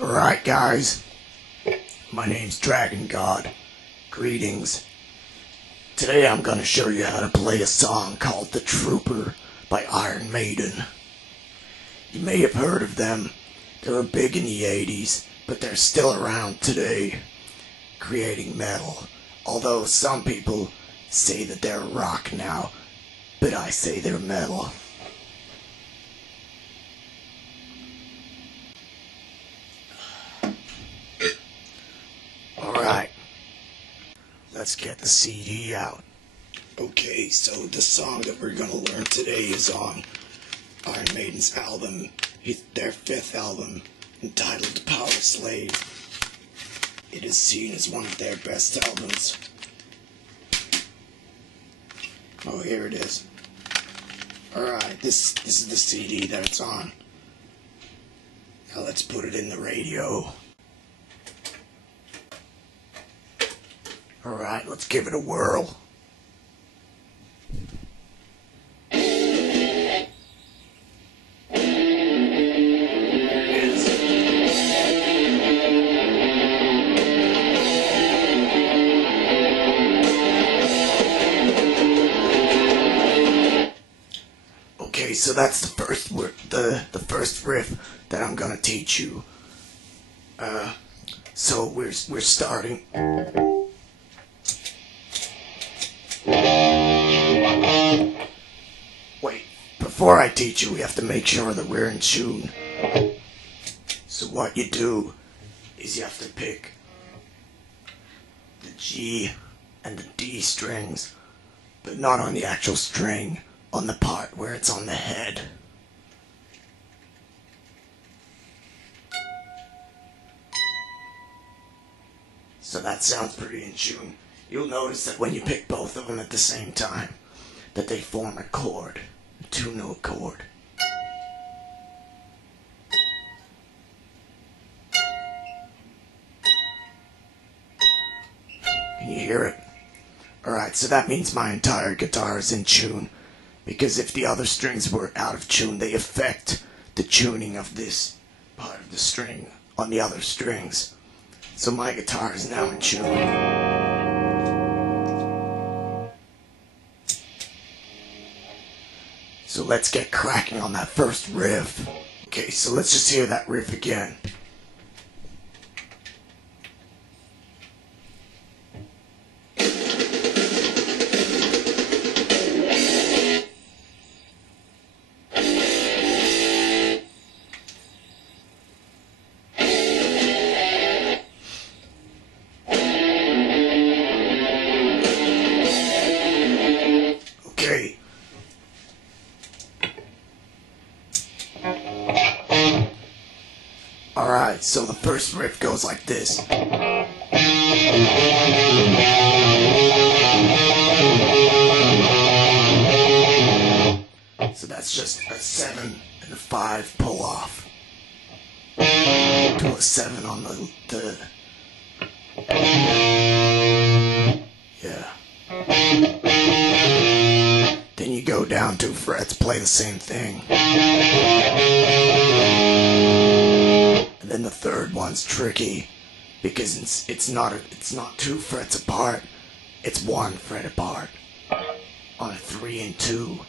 Alright guys, my name's Dragon God. Greetings. Today I'm gonna show you how to play a song called The Trooper by Iron Maiden. You may have heard of them. They were big in the 80s, but they're still around today, creating metal. Although some people say that they're rock now, but I say they're metal. Alright, let's get the CD out. Okay, so the song that we're gonna learn today is on Iron Maiden's album, their 5th album, entitled Power Slave. It is seen as one of their best albums. Oh, here it is. Alright, this is the CD that it's on. Now let's put it in the radio. Alright, let's give it a whirl. Okay, so that's the first the first riff that I'm gonna teach you. So we're starting. Wait, before I teach you, we have to make sure that we're in tune. So what you do is you have to pick the G and the D strings, but not on the actual string, on the part where it's on the head. So that sounds pretty in tune. You'll notice that when you pick both of them at the same time, that they form a chord, a 2-note chord. Can you hear it? Alright, so that means my entire guitar is in tune, because if the other strings were out of tune, they affect the tuning of this part of the string on the other strings. So my guitar is now in tune. So let's get cracking on that first riff. Okay, so let's just hear that riff again. Okay. Alright, so the first riff goes like this. So that's just a 7 and a 5 pull off to a 7 on the yeah. Then you go down 2 frets, play the same thing. And then the third one's tricky because it's not 2 frets apart, it's 1 fret apart on a 3 and 2.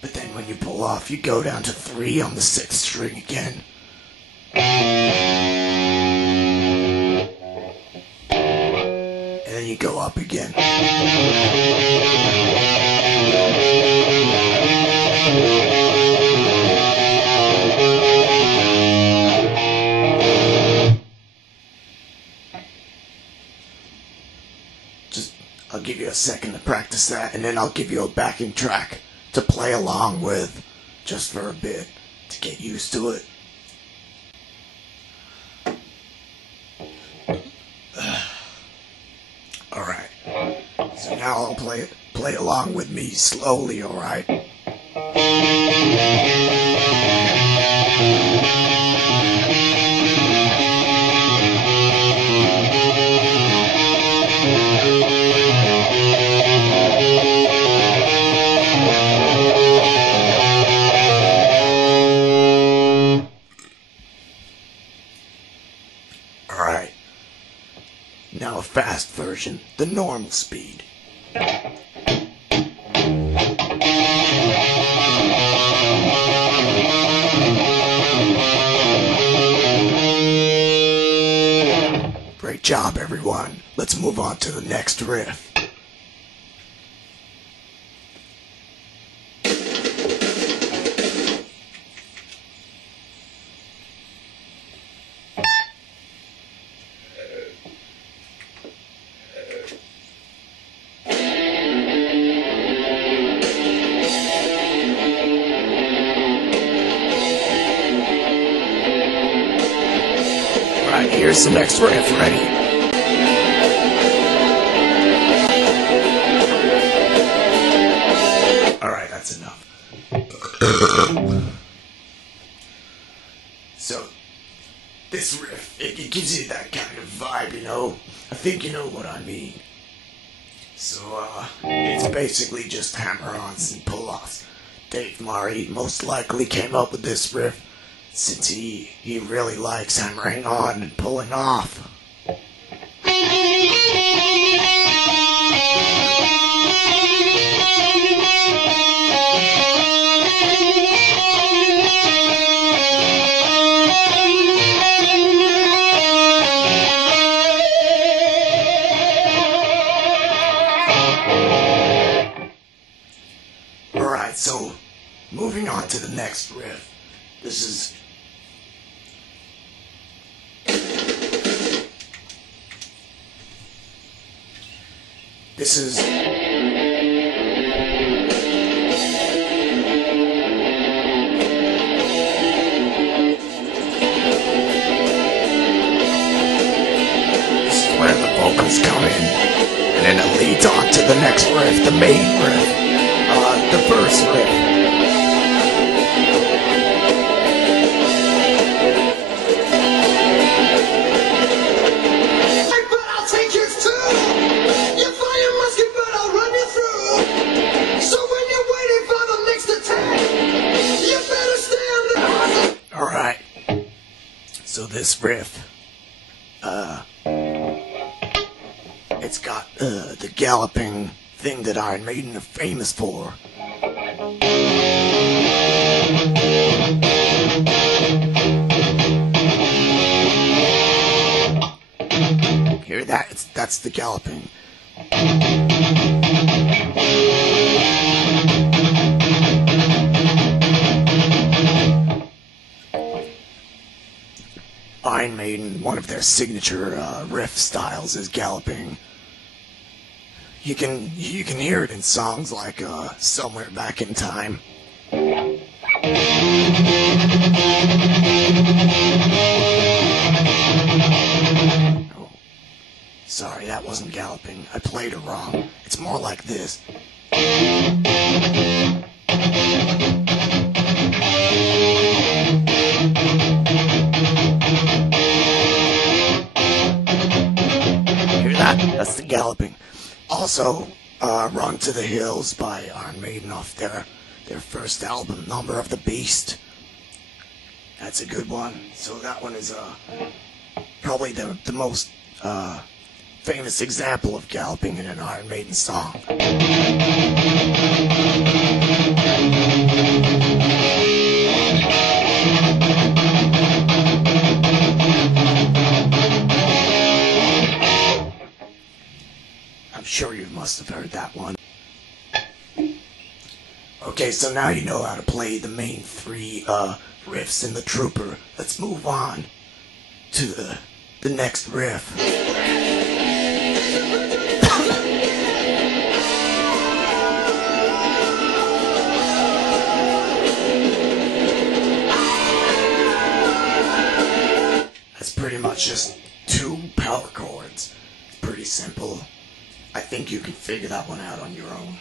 But then when you pull off, you go down to 3 on the 6th string again. And then you go up again. I'll give you a second to practice that, and then I'll give you a backing track to play along with, just for a bit, to get used to it. Alright, so now I'll play along with me slowly, alright? fast version, the normal speed. Great job, everyone. Let's move on to the next riff. Alright, here's the next riff. Ready? Alright, that's enough. So, this riff, it gives you that kind of vibe, you know? I think you know what I mean. So, it's basically just hammer-ons and pull-offs. Dave Murray most likely came up with this riff since he really likes hammering on and pulling off. Alright, so moving on to the next riff. This is where the vocals come in, and then it leads on to the next riff, the main riff, the first riff. Alright, so this riff, it's got the galloping thing that Iron Maiden are famous for. Hear that? That's the galloping. Iron Maiden, one of their signature riff styles is galloping. You can hear it in songs like Somewhere Back in Time. Oh, sorry, that wasn't galloping. I played it wrong. It's more like this. That's the galloping. Also, Run to the Hills by Iron Maiden off their first album, Number of the Beast. That's a good one. So that one is probably the most famous example of galloping in an Iron Maiden song. I'm sure you must have heard that one. Okay, so now you know how to play the main three riffs in the Trooper. Let's move on to the next riff. That's pretty much just two power chords. It's pretty simple. I think you can figure that one out on your own.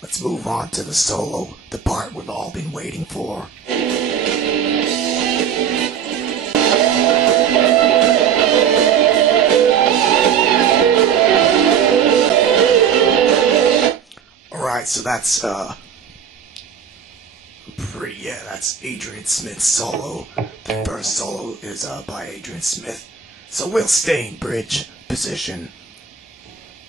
Let's move on to the solo, the part we've all been waiting for. Alright, so that's that's Adrian Smith's solo The first solo is by Adrian Smith. So we'll stay in bridge position.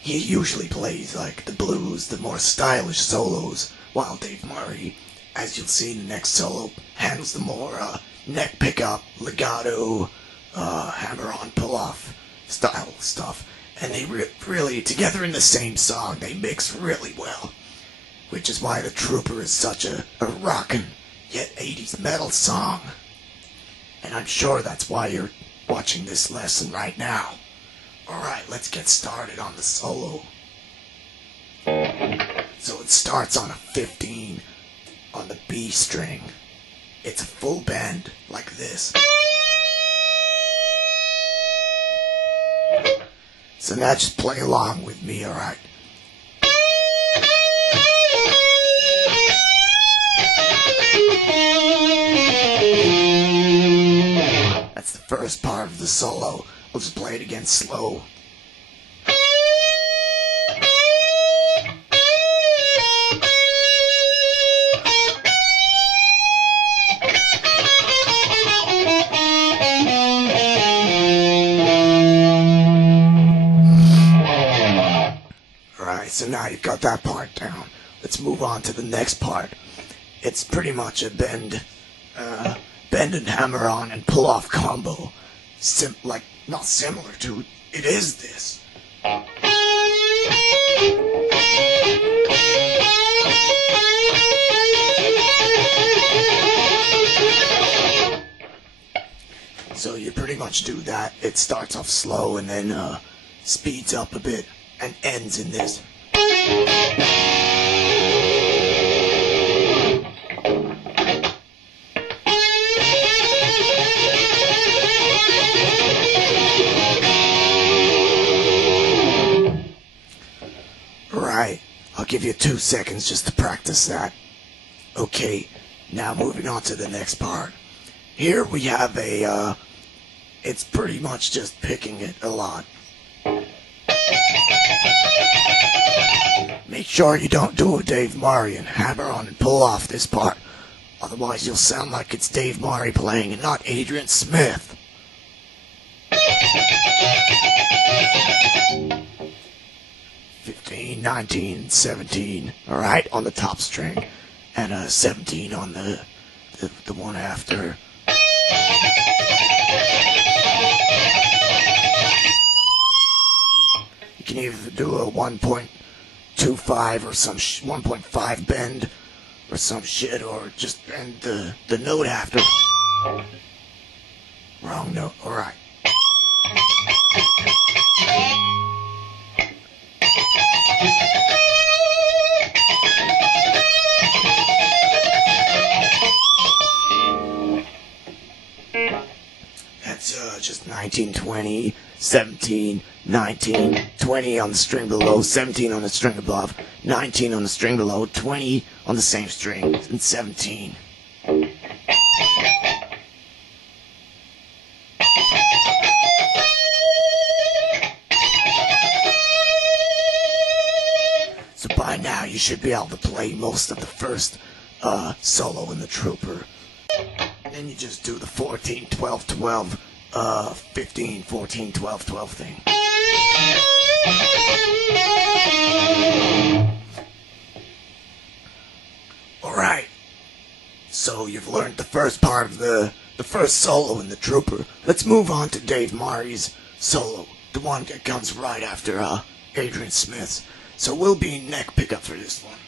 He usually plays like the blues, the more stylish solos, while Dave Murray, as you'll see in the next solo, handles the more neck pickup, legato, hammer-on, pull-off style stuff. And they really, together in the same song, they mix really well. Which is why The Trooper is such a rockin' yet 80s metal song. And I'm sure that's why you're watching this lesson right now. Alright, let's get started on the solo. So it starts on a 15 on the B string. It's a full bend like this. So now just play along with me, alright? That's the first part of the solo. We'll just play it again slow. Alright, so now you've got that part down. Let's move on to the next part. It's pretty much a bend and hammer on and pull off combo. Not similar to, it is this. So you pretty much do that. It starts off slow and then speeds up a bit and ends in this. Alright, I'll give you 2 seconds just to practice that. Okay, now moving on to the next part. Here we have it's pretty much just picking it a lot. Make sure you don't do a Dave Murray and hammer on and pull off this part. Otherwise you'll sound like it's Dave Murray playing and not Adrian Smith. 15, 19, 17, alright, on the top string, and 17 on the one after. You can either do a 1.25 or some 1.5 bend or some shit, or just bend the note after. Wrong note, alright. That's just 19, 20, 17, 19, 20 on the string below, 17 on the string above, 19 on the string below, 20 on the same string, and 17. So by now you should be able to play most of the first solo in the Trooper. Then you just do the 14, 12, 12, 15, 14, 12, 12 thing. Alright, so you've learned the first part of the first solo in the Trooper. Let's move on to Dave Murray's solo, the one that comes right after Adrian Smith's. So we'll be neck pickup for this one.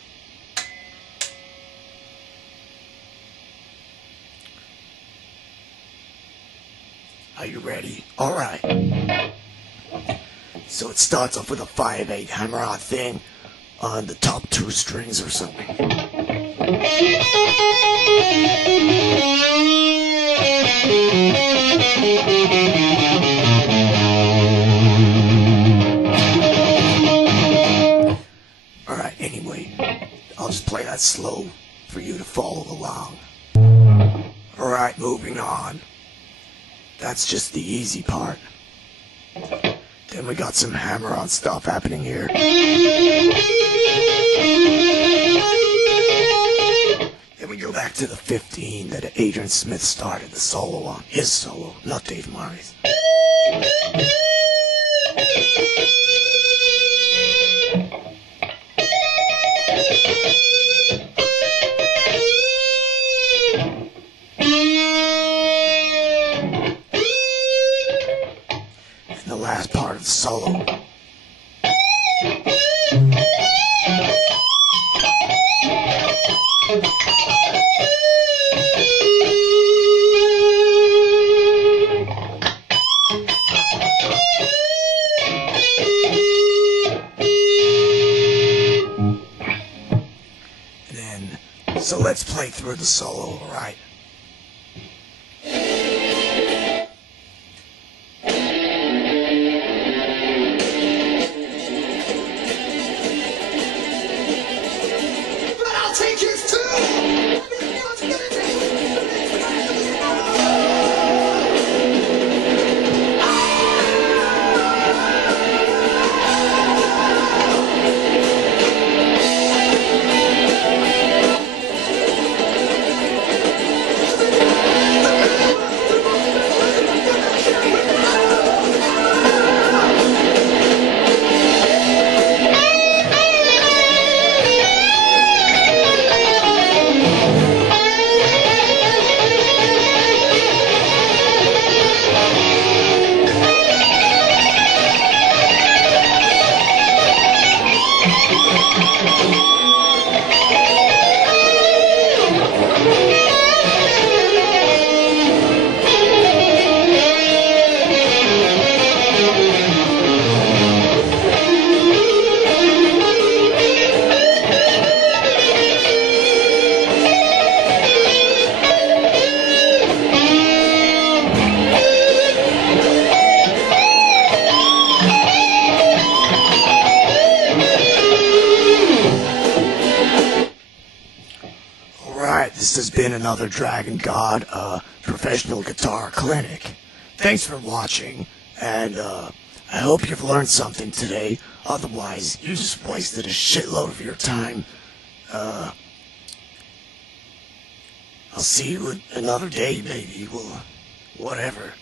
Are you ready? Alright. So it starts off with a 5/8 hammer-on thing on the top 2 strings or something. Alright, anyway, I'll just play that slow for you to follow along. Alright, moving on. That's just the easy part. Then we got some hammer-on stuff happening here. Then we go back to the 15 that Adrian Smith started the solo on. His solo, not Dave Marty's. And the last part of the solo. So let's play through the solo, alright? But I'll take yours too! This has been another Dragon God professional guitar clinic. Thanks for watching, and I hope you've learned something today. Otherwise, you just wasted a shitload of your time. I'll see you another day, maybe. Well, whatever.